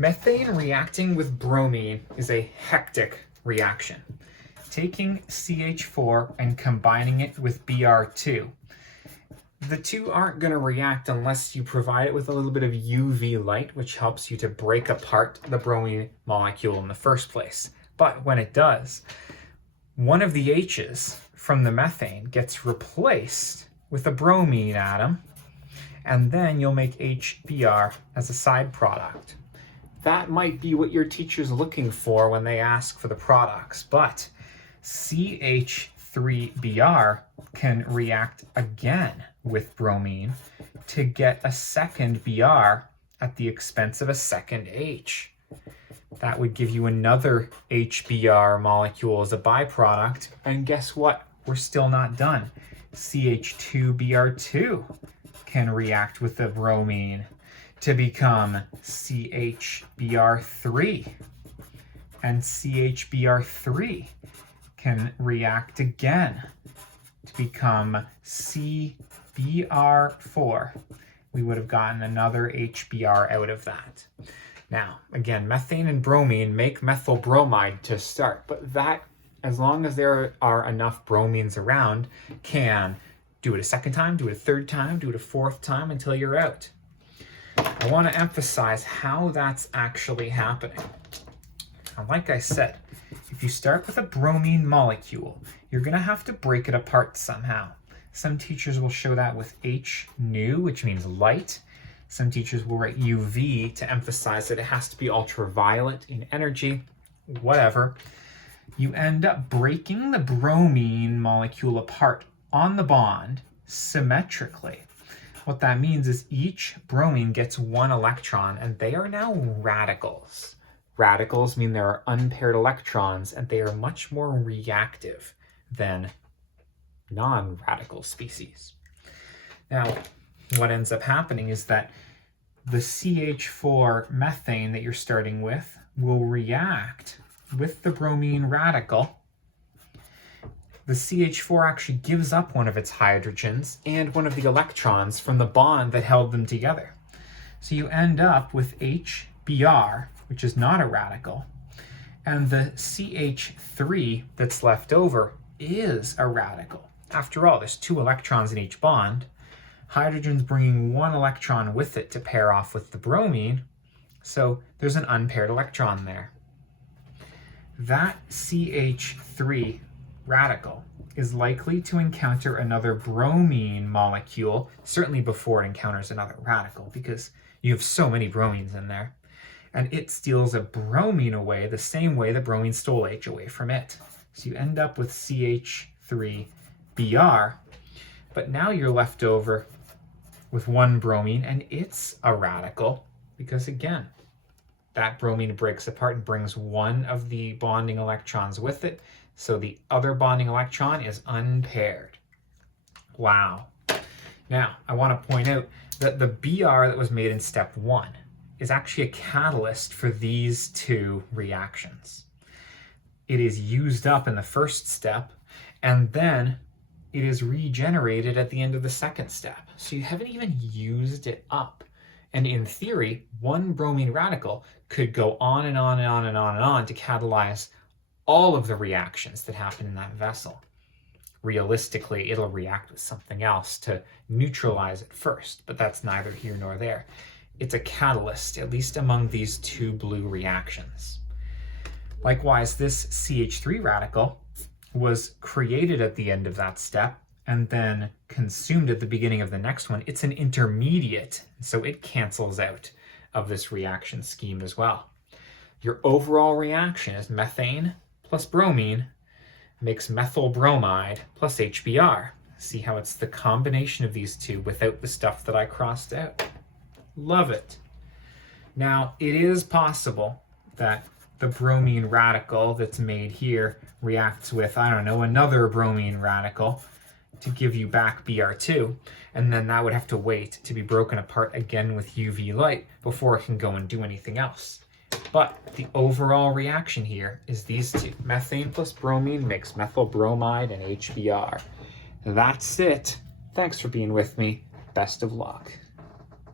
Methane reacting with bromine is a hectic reaction. Taking CH4 and combining it with Br2. The two aren't going to react unless you provide it with a little bit of UV light, which helps you to break apart the bromine molecule in the first place. But when it does, one of the H's from the methane gets replaced with a bromine atom, and then you'll make HBr as a side product. That might be what your teacher's looking for when they ask for the products, but CH3Br can react again with bromine to get a second Br at the expense of a second H. That would give you another HBr molecule as a byproduct, and guess what? We're still not done. CH2Br2 can react with the bromine to become CHBr3, and CHBr3 can react again to become CBr4. We would have gotten another HBr out of that. Now, again, methane and bromine make methyl bromide to start, but that, as long as there are enough bromines around, can do it a second time, do it a third time, do it a fourth time until you're out. I want to emphasize how that's actually happening. Now, like I said, if you start with a bromine molecule, you're going to have to break it apart somehow. Some teachers will show that with HNu, which means light. Some teachers will write UV to emphasize that it has to be ultraviolet in energy, whatever. You end up breaking the bromine molecule apart on the bond symmetrically. What that means is each bromine gets one electron, and they are now radicals. Radicals mean there are unpaired electrons, and they are much more reactive than non-radical species. Now, what ends up happening is that the CH4 methane that you're starting with will react with the bromine radical. The CH4 actually gives up one of its hydrogens and one of the electrons from the bond that held them together. So you end up with HBr, which is not a radical, and the CH3 that's left over is a radical. After all, there's two electrons in each bond. Hydrogen's bringing one electron with it to pair off with the bromine, so there's an unpaired electron there. That CH3 radical is likely to encounter another bromine molecule, certainly before it encounters another radical, because you have so many bromines in there. And it steals a bromine away the same way that bromine stole H away from it. So you end up with CH3Br, but now you're left over with one bromine, and it's a radical, because again, that bromine breaks apart and brings one of the bonding electrons with it, so the other bonding electron is unpaired. Wow. Now, I want to point out that the Br that was made in step 1 is actually a catalyst for these two reactions. It is used up in the first step, and then it is regenerated at the end of the second step. So you haven't even used it up. And in theory, one bromine radical could go on and on and on and on and on to catalyze all of the reactions that happen in that vessel. Realistically, it'll react with something else to neutralize it first, but that's neither here nor there. It's a catalyst, at least among these two blue reactions. Likewise, this CH3 radical was created at the end of that step and then consumed at the beginning of the next one. It's an intermediate, so it cancels out of this reaction scheme as well. Your overall reaction is methane plus bromine makes methyl bromide plus HBr. See how it's the combination of these two without the stuff that I crossed out. Love it. Now, it is possible that the bromine radical that's made here reacts with, I don't know, another bromine radical to give you back Br2, and then that would have to wait to be broken apart again with UV light before it can go and do anything else. But the overall reaction here is these two. Methane plus bromine makes methyl bromide and HBr. That's it. Thanks for being with me. Best of luck.